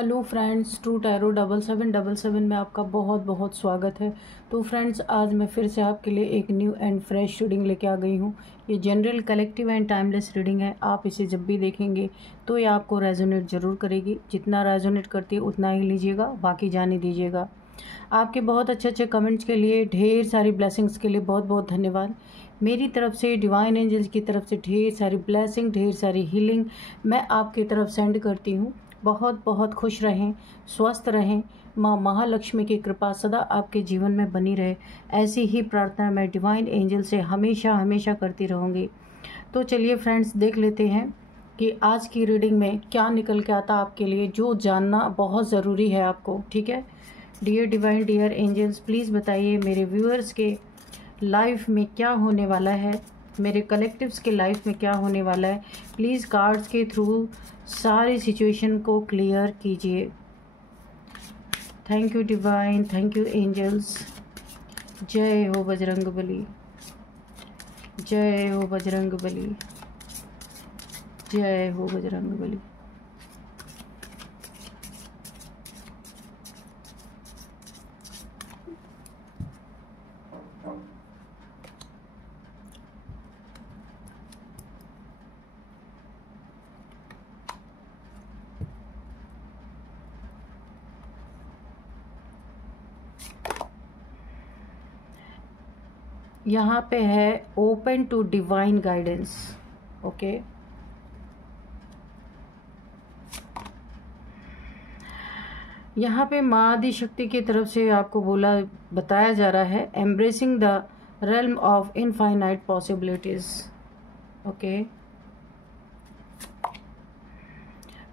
Hello friends, true tarot 7777 में आपका बहुत बहुत स्वागत है। तो फ्रेंड्स, आज मैं फिर से आपके लिए एक न्यू एंड फ्रेश रीडिंग लेके आ गई हूँ। ये general, collective and timeless reading है। आप इसे जब भी देखेंगे तो ये आपको रेजोनेट ज़रूर करेगी। जितना रेजोनेट करती है उतना ही लीजिएगा, बाकी जाने दीजिएगा। आपके बहुत अच्छे अच्छे कमेंट्स के लिए, ढेर सारी ब्लेसिंग्स के लिए बहुत बहुत धन्यवाद। मेरी तरफ से, डिवाइन एंजल्स की तरफ से ढेर सारी ब्लेसिंग, ढेर सारी हीलिंग मैं आपकी तरफ सेंड करती हूँ। बहुत बहुत खुश रहें, स्वस्थ रहें। माँ महालक्ष्मी की कृपा सदा आपके जीवन में बनी रहे, ऐसी ही प्रार्थना मैं डिवाइन एंजल से हमेशा हमेशा करती रहूँगी। तो चलिए फ्रेंड्स, देख लेते हैं कि आज की रीडिंग में क्या निकल के आता आपके लिए, जो जानना बहुत ज़रूरी है आपको। ठीक है dear divine, dear angels, please बताइए मेरे व्यूअर्स के लाइफ में क्या होने वाला है, मेरे कलेक्टिव्स के लाइफ में क्या होने वाला है। प्लीज़ कार्ड्स के थ्रू सारी सिचुएशन को क्लियर कीजिए। Thank you divine, thank you angels. जय हो बजरंगबली, जय हो बजरंगबली, जय हो बजरंगबली। यहाँ पे है open to divine guidance. Okay, यहाँ पे माँ आदि शक्ति की तरफ से आपको बताया जा रहा है, embracing the realm of infinite possibilities. Okay,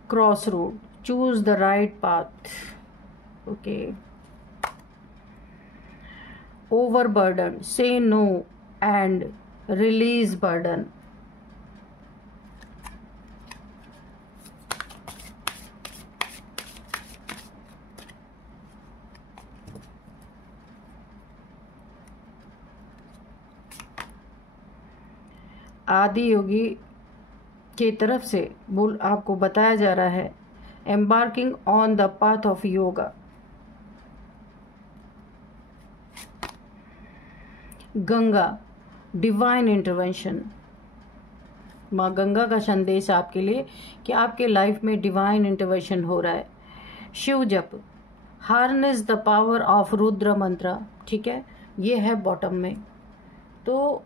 cross road, choose the right path. Okay, overburden, say no and release burden. आदि योगी की तरफ से आपको बताया जा रहा है, embarking on the path of yoga. Ganga, divine intervention. माँ गंगा का संदेश आपके लिए कि आपके लाइफ में डिवाइन इंटरवेंशन हो रहा है। शिव जप, harness the power of Rudra मंत्र। ठीक है, ये है बॉटम में। तो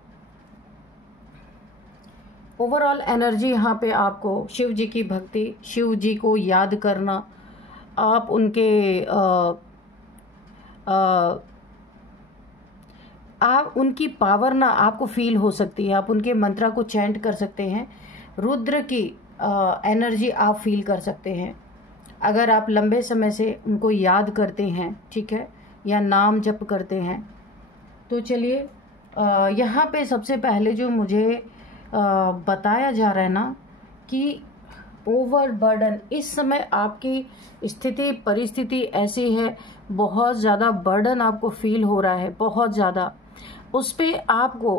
ओवरऑल एनर्जी यहाँ पे आपको शिव जी की भक्ति, शिव जी को याद करना, आप उनके आप उनकी पावर ना आपको फील हो सकती है। आप उनके मंत्रा को चैंट कर सकते हैं, रुद्र की एनर्जी आप फील कर सकते हैं अगर आप लंबे समय से उनको याद करते हैं। ठीक है, या नाम जप करते हैं। तो चलिए, यहाँ पे सबसे पहले जो मुझे बताया जा रहा है ना कि ओवरबर्डन, इस समय आपकी स्थिति परिस्थिति ऐसी है, बहुत ज़्यादा बर्डन आपको फील हो रहा है, बहुत ज़्यादा। उस पे आपको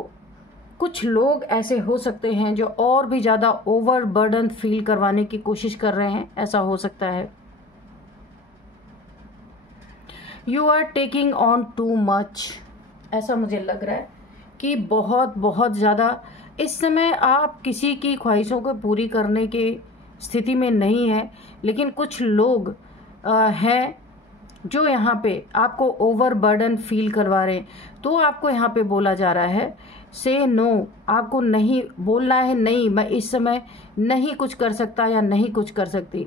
कुछ लोग ऐसे हो सकते हैं जो और भी ज़्यादा ओवरबर्डन फील करवाने की कोशिश कर रहे हैं, ऐसा हो सकता है। You are taking on too much, ऐसा मुझे लग रहा है कि बहुत बहुत ज़्यादा इस समय आप किसी की ख्वाहिशों को पूरी करने की स्थिति में नहीं है। लेकिन कुछ लोग हैं जो यहाँ पे आपको ओवरबर्डन फील करवा रहे हैं। तो आपको यहाँ पे बोला जा रहा है, से नो, आपको नहीं बोलना है, नहीं मैं इस समय नहीं कुछ कर सकता या नहीं कुछ कर सकती।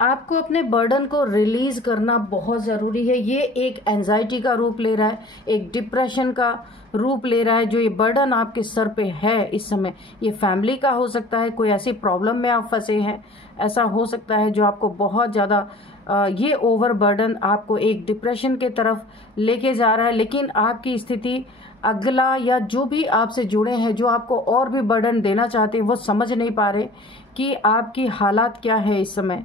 आपको अपने बर्डन को रिलीज करना बहुत ज़रूरी है। ये एक एंजाइटी का रूप ले रहा है, एक डिप्रेशन का रूप ले रहा है। जो ये बर्डन आपके सर पे है इस समय, ये फैमिली का हो सकता है, कोई ऐसी प्रॉब्लम में आप फंसे हैं, ऐसा हो सकता है जो आपको बहुत ज़्यादा ये ओवरबर्डन आपको एक डिप्रेशन के तरफ लेके जा रहा है। लेकिन आपकी स्थिति, अगला या जो भी आपसे जुड़े हैं, जो आपको और भी बर्डन देना चाहते हैं, वो समझ नहीं पा रहे कि आपकी हालात क्या है इस समय।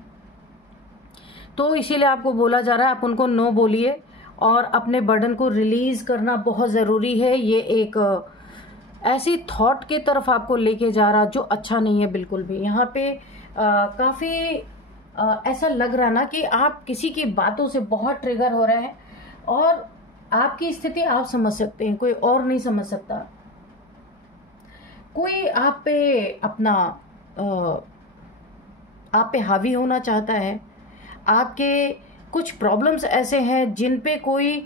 तो इसीलिए आपको बोला जा रहा है, आप उनको नो बोलिए और अपने बर्डन को रिलीज करना बहुत ज़रूरी है। ये एक ऐसी थॉट के तरफ आपको लेके जा रहा जो अच्छा नहीं है बिल्कुल भी। यहाँ पे काफ़ी ऐसा लग रहा ना कि आप किसी की बातों से बहुत ट्रिगर हो रहे हैं और आपकी स्थिति आप समझ सकते हैं, कोई और नहीं समझ सकता। कोई आप पे अपना आप पे हावी होना चाहता है। आपके कुछ प्रॉब्लम्स ऐसे हैं जिन पे कोई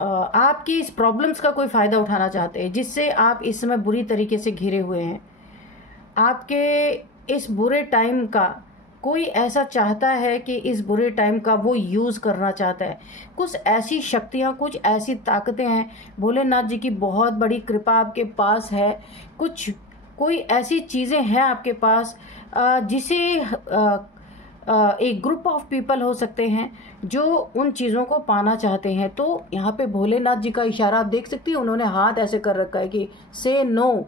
आपकी इस प्रॉब्लम्स का कोई फ़ायदा उठाना चाहते हैं, जिससे आप इस समय बुरी तरीके से घिरे हुए हैं। आपके इस बुरे टाइम का कोई ऐसा चाहता है कि इस बुरे टाइम का वो यूज़ करना चाहता है। कुछ ऐसी शक्तियाँ, कुछ ऐसी ताकतें हैं, भोलेनाथ जी की बहुत बड़ी कृपा आपके पास है। कोई ऐसी चीज़ें हैं आपके पास जिसे एक ग्रुप ऑफ पीपल हो सकते हैं जो उन चीज़ों को पाना चाहते हैं। तो यहाँ पे भोलेनाथ जी का इशारा आप देख सकती हैं, उन्होंने हाथ ऐसे कर रखा है कि से नो,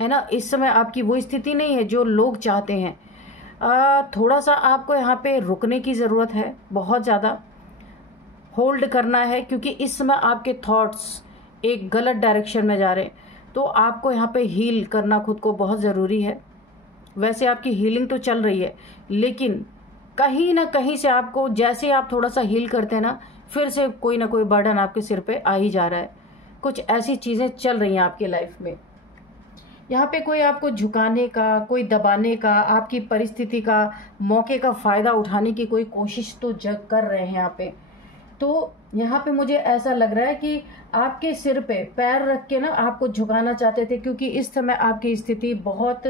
है ना। इस समय आपकी वो स्थिति नहीं है जो लोग चाहते हैं। थोड़ा सा आपको यहाँ पे रुकने की ज़रूरत है, बहुत ज़्यादा होल्ड करना है, क्योंकि इस समय आपके थॉट्स एक गलत डायरेक्शन में जा रहे हैं। तो आपको यहाँ पे हील करना खुद को बहुत ज़रूरी है। वैसे आपकी हीलिंग तो चल रही है, लेकिन कहीं ना कहीं से आपको, जैसे आप थोड़ा सा हील करते हैं ना, फिर से कोई ना कोई बर्डन आपके सिर पे आ ही जा रहा है। कुछ ऐसी चीज़ें चल रही हैं आपकी लाइफ में। यहाँ पे कोई आपको झुकाने का, कोई दबाने का, आपकी परिस्थिति का, मौके का फ़ायदा उठाने की कोई कोशिश तो जग कर रहे हैं यहाँ पे। तो यहाँ पे मुझे ऐसा लग रहा है कि आपके सिर पे पैर रख के ना आपको झुकाना चाहते थे, क्योंकि इस समय आपकी स्थिति बहुत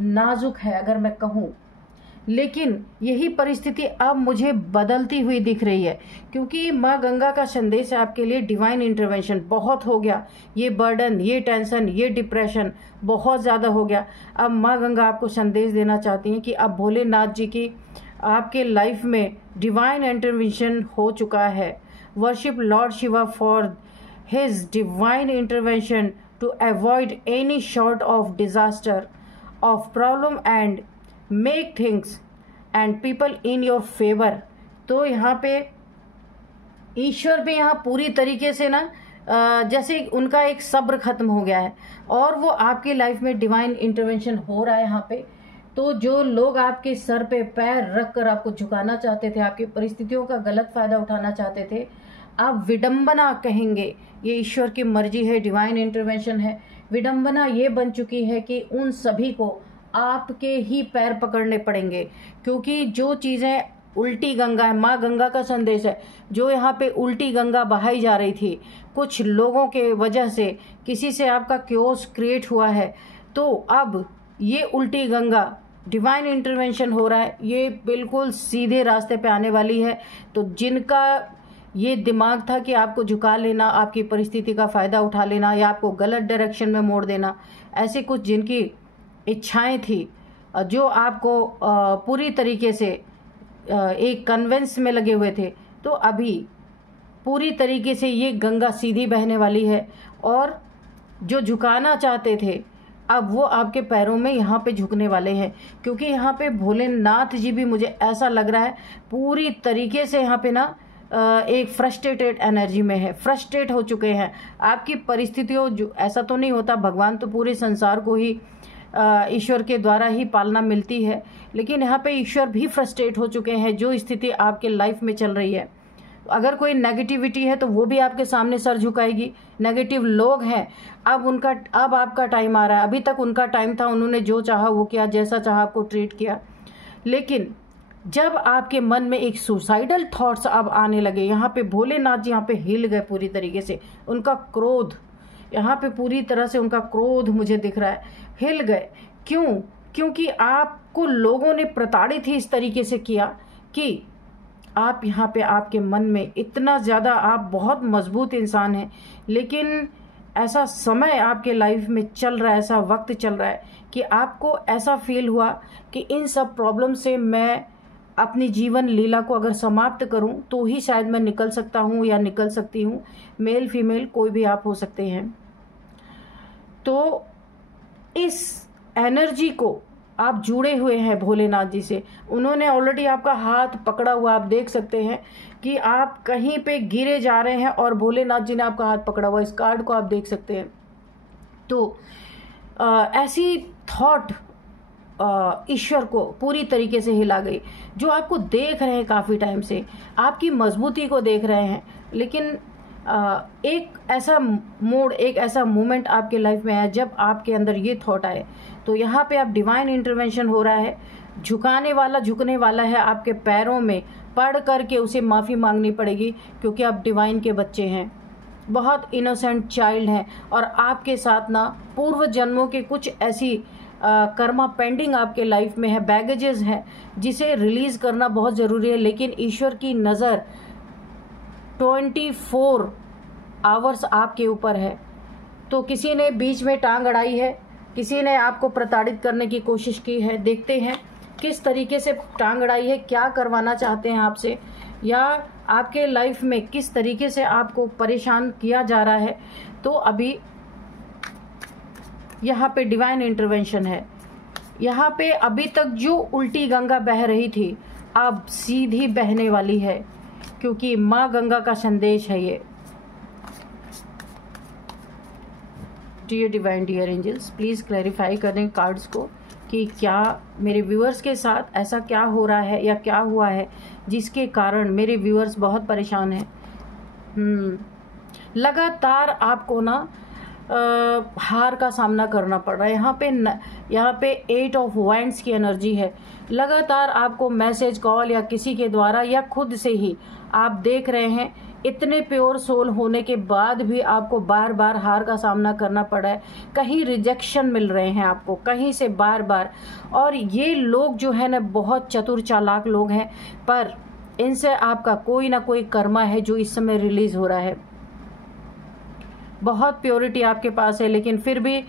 नाजुक है अगर मैं कहूँ। लेकिन यही परिस्थिति अब मुझे बदलती हुई दिख रही है, क्योंकि माँ गंगा का संदेश है आपके लिए, डिवाइन इंटरवेंशन। बहुत हो गया ये बर्डन, ये टेंशन, ये डिप्रेशन बहुत ज़्यादा हो गया। अब माँ गंगा आपको संदेश देना चाहती हैं कि अब भोलेनाथ जी की आपके लाइफ में डिवाइन इंटरवेंशन हो चुका है। Worship lord Shiva for his divine intervention to avoid any sort of disaster of problem and make things and people in your favour. तो यहाँ पे ईश्वर पे यहाँ पूरी तरीके से ना जैसे उनका एक सब्र खत्म हो गया है और वो आपकी लाइफ में डिवाइन इंटरवेंशन हो रहा है यहाँ पे। तो जो लोग आपके सर पे पैर रख कर आपको झुकाना चाहते थे, आपकी परिस्थितियों का गलत फायदा उठाना चाहते थे, आप विडंबना कहेंगे। ये ईश्वर की मर्जी है, डिवाइन इंटरवेंशन है। विडंबना ये बन चुकी है कि उन सभी को आपके ही पैर पकड़ने पड़ेंगे, क्योंकि जो चीज़ें उल्टी गंगा है, माँ गंगा का संदेश है, जो यहाँ पे उल्टी गंगा बहाई जा रही थी कुछ लोगों के वजह से, किसी से आपका क्योस क्रिएट हुआ है, तो अब ये उल्टी गंगा डिवाइन इंटरवेंशन हो रहा है, ये बिल्कुल सीधे रास्ते पे आने वाली है। तो जिनका ये दिमाग था कि आपको झुका लेना, आपकी परिस्थिति का फ़ायदा उठा लेना या आपको गलत डायरेक्शन में मोड़ देना, ऐसे कुछ जिनकी इच्छाएं थी, जो आपको पूरी तरीके से एक कन्वेंस में लगे हुए थे, तो अभी पूरी तरीके से ये गंगा सीधी बहने वाली है। और जो झुकाना चाहते थे अब वो आपके पैरों में यहाँ पे झुकने वाले हैं, क्योंकि यहाँ पे भोलेनाथ जी भी मुझे ऐसा लग रहा है पूरी तरीके से यहाँ पे ना एक फ्रस्ट्रेटेड एनर्जी में है, फ्रस्ट्रेट हो चुके हैं। आपकी परिस्थितियों, जो ऐसा तो नहीं होता, भगवान तो पूरे संसार को ही ईश्वर के द्वारा ही पालना मिलती है, लेकिन यहाँ पे ईश्वर भी फ्रस्ट्रेट हो चुके हैं जो स्थिति आपके लाइफ में चल रही है। अगर कोई नेगेटिविटी है तो वो भी आपके सामने सर झुकाएगी। नेगेटिव लोग हैं, अब आपका टाइम आ रहा है। अभी तक उनका टाइम था, उन्होंने जो चाहा वो किया, जैसा चाहा आपको ट्रीट किया, लेकिन जब आपके मन में एक सुसाइडल थॉट्स अब आने लगे, यहाँ पे भोलेनाथ जी यहाँ पे हिल गए पूरी तरीके से। उनका क्रोध, यहाँ पे पूरी तरह से उनका क्रोध मुझे दिख रहा है, हिल गए। क्यों? क्योंकि आपको लोगों ने प्रताड़ित ही इस तरीके से किया कि आप यहाँ पे, आपके मन में इतना ज़्यादा, आप बहुत मजबूत इंसान हैं, लेकिन ऐसा समय आपके लाइफ में चल रहा है, ऐसा वक्त चल रहा है कि आपको ऐसा फील हुआ कि इन सब प्रॉब्लम से मैं अपनी जीवन लीला को अगर समाप्त करूं तो ही शायद मैं निकल सकता हूं या निकल सकती हूं। मेल फीमेल कोई भी आप हो सकते हैं। तो इस एनर्जी को आप जुड़े हुए हैं भोलेनाथ जी से। उन्होंने ऑलरेडी आपका हाथ पकड़ा हुआ, आप देख सकते हैं कि आप कहीं पे गिरे जा रहे हैं और भोलेनाथ जी ने आपका हाथ पकड़ा हुआ। इस कार्ड को आप देख सकते हैं। तो ऐसी थॉट ईश्वर को पूरी तरीके से हिला गई, जो आपको देख रहे हैं काफ़ी टाइम से, आपकी मजबूती को देख रहे हैं, लेकिन एक ऐसा मोड, एक ऐसा मोमेंट आपके लाइफ में आया जब आपके अंदर ये थॉट आए। तो यहाँ पे आप डिवाइन इंटरवेंशन हो रहा है। झुकाने वाला झुकने वाला है, आपके पैरों में पड़ करके उसे माफ़ी मांगनी पड़ेगी, क्योंकि आप डिवाइन के बच्चे हैं, बहुत इनोसेंट चाइल्ड हैं। और आपके साथ ना पूर्व जन्मों के कुछ ऐसी कर्मा पेंडिंग आपके लाइफ में है, बैगेजेस हैं, जिसे रिलीज करना बहुत ज़रूरी है। लेकिन ईश्वर की नज़र 24 आवर्स आपके ऊपर है। तो किसी ने बीच में टांग अड़ाई है, किसी ने आपको प्रताड़ित करने की कोशिश की है। देखते हैं किस तरीके से टांग अड़ाई है, क्या करवाना चाहते हैं आपसे, या आपके लाइफ में किस तरीके से आपको परेशान किया जा रहा है। तो अभी यहाँ पे डिवाइन इंटरवेंशन है। यहाँ पे अभी तक जो उल्टी गंगा बह रही थी, अब सीधी बहने वाली है, क्योंकि माँ गंगा का संदेश है ये। Dear divine, dear angels, please clarify करें कार्ड्स को कि क्या मेरे व्यूअर्स के साथ ऐसा क्या हो रहा है या क्या हुआ है जिसके कारण मेरे व्यूअर्स बहुत परेशान हैं। लगातार आपको ना हार का सामना करना पड़ रहा है। यहाँ पे 8 ऑफ वाइंड्स की एनर्जी है। लगातार आपको मैसेज, कॉल या किसी के द्वारा या खुद से ही आप देख रहे हैं, इतने प्योर सोल होने के बाद भी आपको बार बार हार का सामना करना पड़ा है। कहीं रिजेक्शन मिल रहे हैं आपको, कहीं से बार बार। और ये लोग जो है ना, बहुत चतुर चालाक लोग हैं, पर इनसे आपका कोई ना कोई कर्मा है जो इस समय रिलीज हो रहा है। बहुत प्योरिटी आपके पास है, लेकिन फिर भी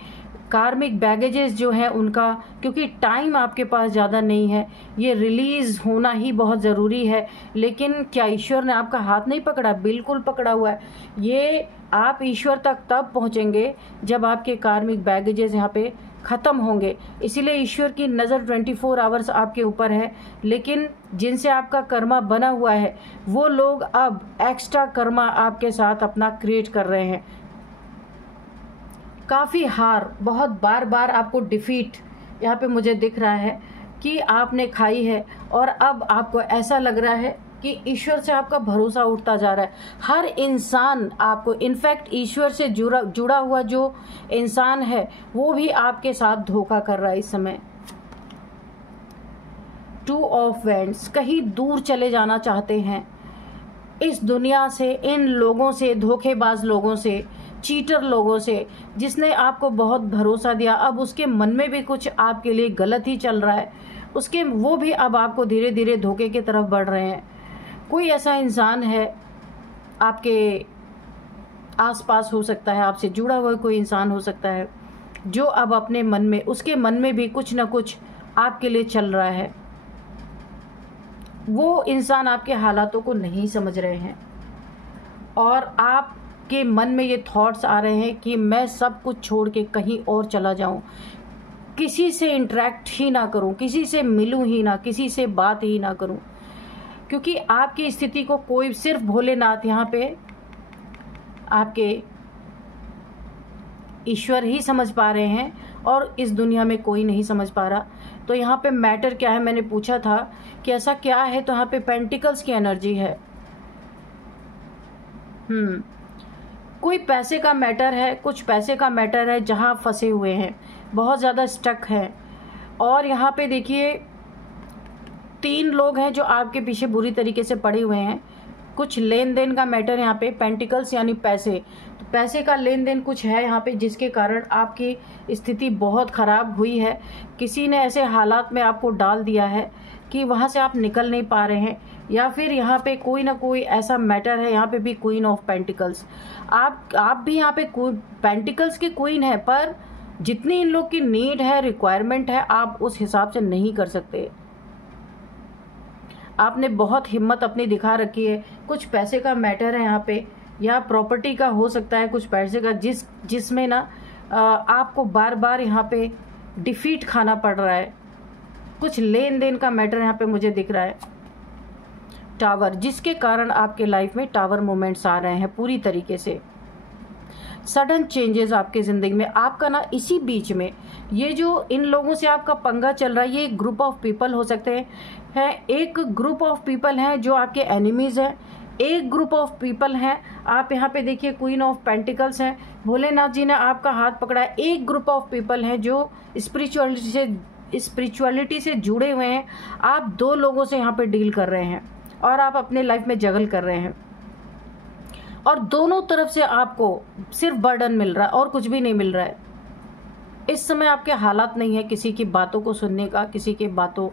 कार्मिक बैगेजेस जो है उनका, क्योंकि टाइम आपके पास ज़्यादा नहीं है, ये रिलीज़ होना ही बहुत ज़रूरी है। लेकिन क्या ईश्वर ने आपका हाथ नहीं पकड़ा? बिल्कुल पकड़ा हुआ है। ये आप ईश्वर तक तब पहुँचेंगे जब आपके कार्मिक बैगेजेस यहाँ पे ख़त्म होंगे। इसीलिए ईश्वर की नज़र 24 आवर्स आपके ऊपर है। लेकिन जिनसे आपका कर्मा बना हुआ है, वो लोग अब एक्स्ट्रा कर्मा आपके साथ अपना क्रिएट कर रहे हैं। काफ़ी हार, बहुत बार बार आपको डिफीट यहाँ पे मुझे दिख रहा है कि आपने खाई है। और अब आपको ऐसा लग रहा है कि ईश्वर से आपका भरोसा उठता जा रहा है। हर इंसान आपको, इनफैक्ट ईश्वर से जुड़ा हुआ जो इंसान है वो भी आपके साथ धोखा कर रहा है इस समय। 2 ऑफ वैंड्स, कहीं दूर चले जाना चाहते हैं इस दुनिया से, इन लोगों से, धोखेबाज लोगों से, चीटर लोगों से, जिसने आपको बहुत भरोसा दिया। अब उसके मन में भी कुछ आपके लिए गलत ही चल रहा है, वो भी अब आपको धीरे धीरे धोखे की तरफ बढ़ रहे हैं। कोई ऐसा इंसान है आपके आसपास, हो सकता है आपसे जुड़ा हुआ कोई इंसान हो सकता है, जो अब अपने मन में, उसके मन में भी कुछ ना कुछ आपके लिए चल रहा है। वो इंसान आपके हालातों को नहीं समझ रहे हैं और आपके मन में ये थॉट्स आ रहे हैं कि मैं सब कुछ छोड़ के कहीं और चला जाऊं, किसी से इंटरेक्ट ही ना करूं, किसी से मिलूं ही ना, किसी से बात ही ना करूं, क्योंकि आपकी स्थिति को कोई, सिर्फ भोलेनाथ यहाँ पे आपके ईश्वर ही समझ पा रहे हैं और इस दुनिया में कोई नहीं समझ पा रहा। तो यहाँ पे मैटर क्या है, मैंने पूछा था कि ऐसा क्या है, तो यहाँ पे पेंटिकल्स की एनर्जी है। कोई पैसे का मैटर है, कुछ पैसे का मैटर है जहाँ फंसे हुए हैं, बहुत ज़्यादा स्टक हैं। और यहाँ पे देखिए 3 लोग हैं जो आपके पीछे बुरी तरीके से पड़े हुए हैं। कुछ लेन देन का मैटर यहाँ पे, पेंटिकल्स यानी पैसे, तो पैसे का लेन देन कुछ है यहाँ पे जिसके कारण आपकी स्थिति बहुत ख़राब हुई है। किसी ने ऐसे हालात में आपको डाल दिया है कि वहाँ से आप निकल नहीं पा रहे हैं, या फिर यहाँ पे कोई ना कोई ऐसा मैटर है। यहाँ पे भी क्वीन ऑफ पेंटिकल्स, आप भी यहाँ पे पेंटिकल्स की क्वीन है, पर जितनी इन लोग की नीड है, रिक्वायरमेंट है, आप उस हिसाब से नहीं कर सकते। आपने बहुत हिम्मत अपनी दिखा रखी है। कुछ पैसे का मैटर है यहाँ पे, या प्रॉपर्टी का हो सकता है, कुछ पैसे का, जिसमें ना आपको बार बार यहाँ पे डिफीट खाना पड़ रहा है। कुछ लेन देन का मैटर यहाँ पे मुझे दिख रहा है। टावर, जिसके कारण आपके लाइफ में टावर मोमेंट्स आ रहे हैं पूरी तरीके से। सडन चेंजेस आपके ज़िंदगी में। आपका ना इसी बीच में ये जो इन लोगों से आपका पंगा चल रहा है, ये एक ग्रुप ऑफ पीपल हो सकते हैं। एक ग्रुप ऑफ पीपल हैं जो आपके एनिमीज़ हैं, एक ग्रुप ऑफ पीपल हैं, आप यहाँ पे देखिए क्वीन ऑफ पेंटिकल्स हैं, भोलेनाथ जी ने आपका हाथ पकड़ा है। एक ग्रुप ऑफ पीपल हैं जो स्पिरिचुअलिटी से जुड़े हुए हैं। आप दो लोगों से यहाँ पे डील कर रहे हैं और आप अपने लाइफ में जगल कर रहे हैं, और दोनों तरफ से आपको सिर्फ बर्डन मिल रहा है और कुछ भी नहीं मिल रहा है। इस समय आपके हालात नहीं है किसी की बातों को सुनने का, किसी के बातों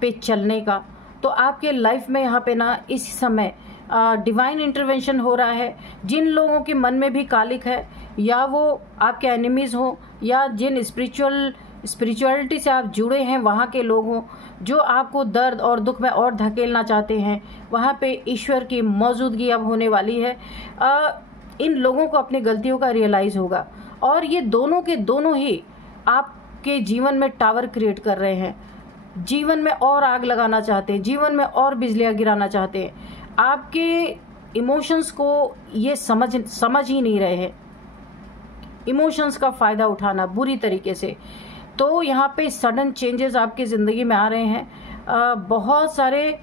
पे चलने का। तो आपके लाइफ में यहाँ पे ना इस समय डिवाइन इंटरवेंशन हो रहा है। जिन लोगों के मन में भी कालिक है, या वो आपके एनिमीज़ हो, या जिन स्पिरिचुअलिटी से आप जुड़े हैं वहाँ के लोग हों, जो आपको दर्द और दुख में और धकेलना चाहते हैं, वहाँ पे ईश्वर की मौजूदगी अब होने वाली है। इन लोगों को अपनी गलतियों का रियलाइज़ होगा, और ये दोनों के दोनों ही आपके जीवन में टावर क्रिएट कर रहे हैं, जीवन में और आग लगाना चाहते हैं, जीवन में और बिजलियाँ गिराना चाहते हैं। आपके इमोशंस को ये समझ ही नहीं रहे हैं, इमोशंस का फ़ायदा उठाना बुरी तरीके से। तो यहाँ पे सडन चेंजेस आपकी ज़िंदगी में आ रहे हैं। बहुत सारे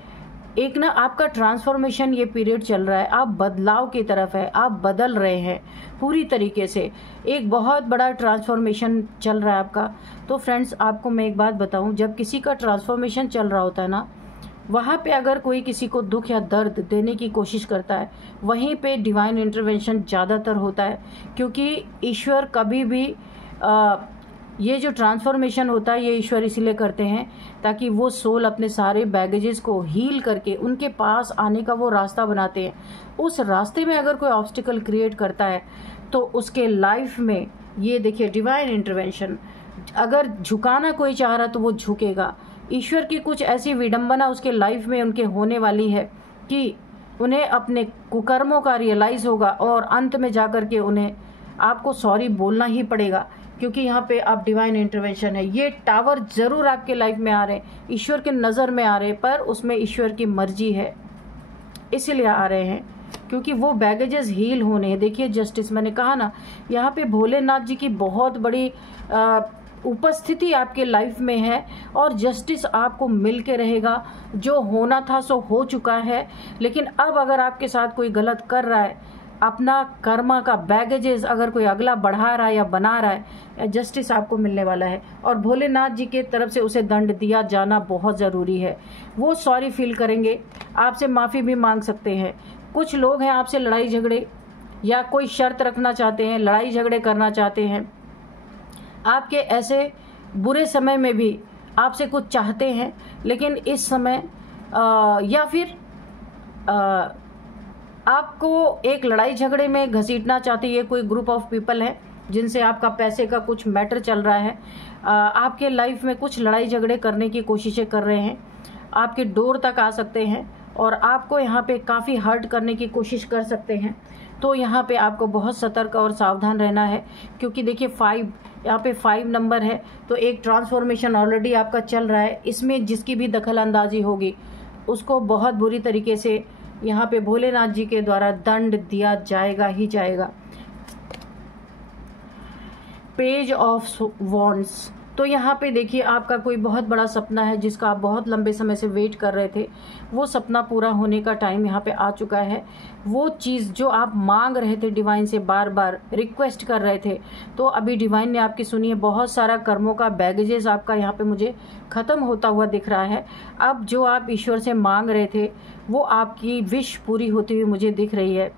एक ना आपका ट्रांसफॉर्मेशन ये पीरियड चल रहा है, आप बदलाव की तरफ है, आप बदल रहे हैं पूरी तरीके से। एक बहुत बड़ा ट्रांसफॉर्मेशन चल रहा है आपका। तो फ्रेंड्स, आपको मैं एक बात बताऊं, जब किसी का ट्रांसफॉर्मेशन चल रहा होता है ना, वहाँ पे अगर कोई किसी को दुख या दर्द देने की कोशिश करता है, वहीं पे डिवाइन इंटरवेंशन ज़्यादातर होता है। क्योंकि ईश्वर कभी भी ये जो ट्रांसफॉर्मेशन होता है, ये ईश्वर इसीलिए करते हैं ताकि वो सोल अपने सारे बैगेजेस को हील करके उनके पास आने का वो रास्ता बनाते हैं। उस रास्ते में अगर कोई ऑब्स्टिकल क्रिएट करता है तो उसके लाइफ में ये देखिए डिवाइन इंटरवेंशन, अगर झुकाना कोई चाह रहा तो वो झुकेगा। ईश्वर की कुछ ऐसी विडंबना उसके लाइफ में उनके होने वाली है कि उन्हें अपने कुकर्मों का रियलाइज़ होगा, और अंत में जाकर के उन्हें आपको सॉरी बोलना ही पड़ेगा, क्योंकि यहाँ पे आप डिवाइन इंटरवेंशन है। ये टावर ज़रूर आपके लाइफ में आ रहे हैं, ईश्वर के नज़र में आ रहे हैं, पर उसमें ईश्वर की मर्जी है, इसीलिए आ रहे हैं क्योंकि वो बैगेजेस हील होने हैं। देखिए जस्टिस, मैंने कहा ना, यहाँ पे भोलेनाथ जी की बहुत बड़ी उपस्थिति आपके लाइफ में है, और जस्टिस आपको मिल के रहेगा। जो होना था सो हो चुका है, लेकिन अब अगर आपके साथ कोई गलत कर रहा है, अपना कर्मा का बैगेजेस अगर कोई अगला बढ़ा रहा है या बना रहा है, जस्टिस आपको मिलने वाला है, और भोलेनाथ जी के तरफ से उसे दंड दिया जाना बहुत ज़रूरी है। वो सॉरी फील करेंगे, आपसे माफ़ी भी मांग सकते हैं। कुछ लोग हैं आपसे लड़ाई झगड़े या कोई शर्त रखना चाहते हैं, लड़ाई झगड़े करना चाहते हैं, आपके ऐसे बुरे समय में भी आपसे कुछ चाहते हैं, लेकिन इस समय या फिर आपको एक लड़ाई झगड़े में घसीटना चाहते हैं। ये कोई ग्रुप ऑफ पीपल है जिनसे आपका पैसे का कुछ मैटर चल रहा है, आपके लाइफ में कुछ लड़ाई झगड़े करने की कोशिशें कर रहे हैं, आपके डोर तक आ सकते हैं और आपको यहाँ पे काफ़ी हर्ट करने की कोशिश कर सकते हैं। तो यहाँ पे आपको बहुत सतर्क और सावधान रहना है, क्योंकि देखिए 5 यहाँ पे 5 नंबर है, तो एक ट्रांसफॉर्मेशन ऑलरेडी आपका चल रहा है। इसमें जिसकी भी दखल अंदाजी होगी उसको बहुत बुरी तरीके से यहाँ पे भोलेनाथ जी के द्वारा दंड दिया जाएगा ही जाएगा। पेज ऑफ वॉन्ड्स, तो यहाँ पे देखिए आपका कोई बहुत बड़ा सपना है जिसका आप बहुत लंबे समय से वेट कर रहे थे, वो सपना पूरा होने का टाइम यहाँ पे आ चुका है। वो चीज़ जो आप मांग रहे थे डिवाइन से, बार बार रिक्वेस्ट कर रहे थे, तो अभी डिवाइन ने आपकी सुनी है। बहुत सारा कर्मों का बैगेजेस आपका यहाँ पे मुझे ख़त्म होता हुआ दिख रहा है। अब जो आप ईश्वर से मांग रहे थे वो आपकी विश पूरी होती हुई मुझे दिख रही है।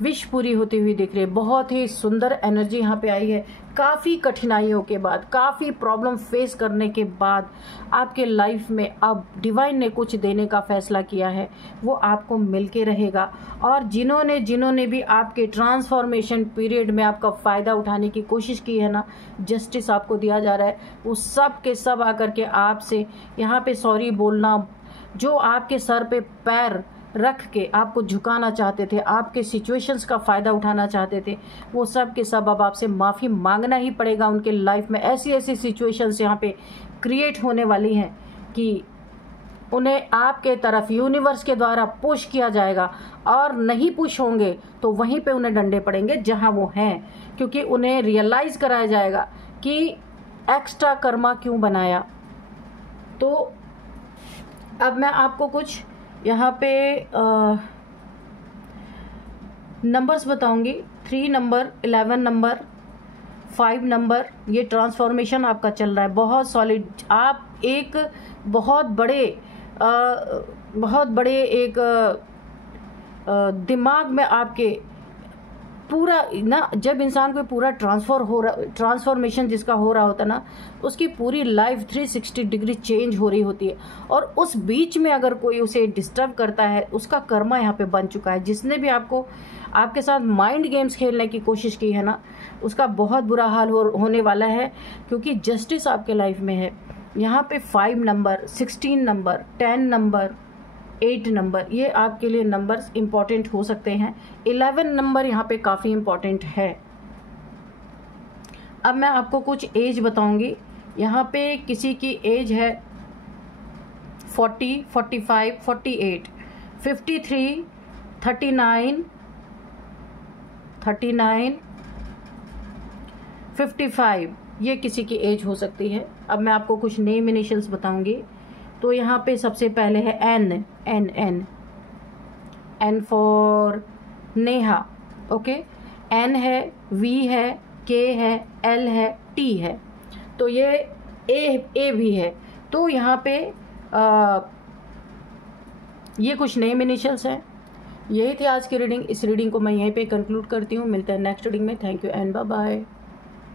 विश पूरी होती हुई दिख रही है। बहुत ही सुंदर एनर्जी यहाँ पे आई है। काफ़ी कठिनाइयों के बाद, काफ़ी प्रॉब्लम फेस करने के बाद आपके लाइफ में अब डिवाइन ने कुछ देने का फैसला किया है, वो आपको मिल के रहेगा। और जिन्होंने भी आपके ट्रांसफॉर्मेशन पीरियड में आपका फ़ायदा उठाने की कोशिश की है ना, जस्टिस आपको दिया जा रहा है। वो सब के सब आकर के आपसे यहाँ पे सॉरी बोलना, जो आपके सर पे पैर रख के आपको झुकाना चाहते थे, आपके सिचुएशंस का फ़ायदा उठाना चाहते थे, वो सब के सब अब आपसे माफ़ी मांगना ही पड़ेगा। उनके लाइफ में ऐसी ऐसी सिचुएशंस यहाँ पे क्रिएट होने वाली हैं कि उन्हें आपके तरफ यूनिवर्स के द्वारा पुश किया जाएगा, और नहीं पुश होंगे तो वहीं पे उन्हें डंडे पड़ेंगे जहां वो हैं, क्योंकि उन्हें रियलाइज कराया जाएगा कि एक्स्ट्रा कर्मा क्यों बनाया। तो अब मैं आपको कुछ यहाँ पे नंबर्स बताऊंगी। 3 नंबर, 11 नंबर, 5 नंबर, ये ट्रांसफॉर्मेशन आपका चल रहा है बहुत सॉलिड। आप एक बहुत बड़े एक दिमाग में आपके पूरा ना, जब इंसान को पूरा ट्रांसफॉर्मेशन जिसका हो रहा होता ना, उसकी पूरी लाइफ 360 डिग्री चेंज हो रही होती है। और उस बीच में अगर कोई उसे डिस्टर्ब करता है, उसका कर्मा यहाँ पे बन चुका है। जिसने भी आपके साथ माइंड गेम्स खेलने की कोशिश की है ना, उसका बहुत बुरा हाल होने वाला है, क्योंकि जस्टिस आपके लाइफ में है। यहाँ पे 5 नंबर, 16 नंबर, 10 नंबर, 8 नंबर, ये आपके लिए नंबर्स इंपॉर्टेंट हो सकते हैं। 11 नंबर यहाँ पे काफ़ी इंपॉर्टेंट है। अब मैं आपको कुछ एज बताऊंगी। यहाँ पे किसी की एज है 40, 45, 48, 53, 39, 55, ये किसी की एज हो सकती है। अब मैं आपको कुछ नेम इनिशियल्स बताऊंगी। तो यहाँ पे सबसे पहले है N for Neha, okay. N है, वी है, के है, एल है, टी है, तो ये ए भी है। तो यहाँ पे ये कुछ नेम इनिशियल्स हैं। यही थी आज की रीडिंग। इस रीडिंग को मैं यहीं पे कंक्लूड करती हूँ। मिलते हैं नेक्स्ट रीडिंग में। Thank you and bye bye.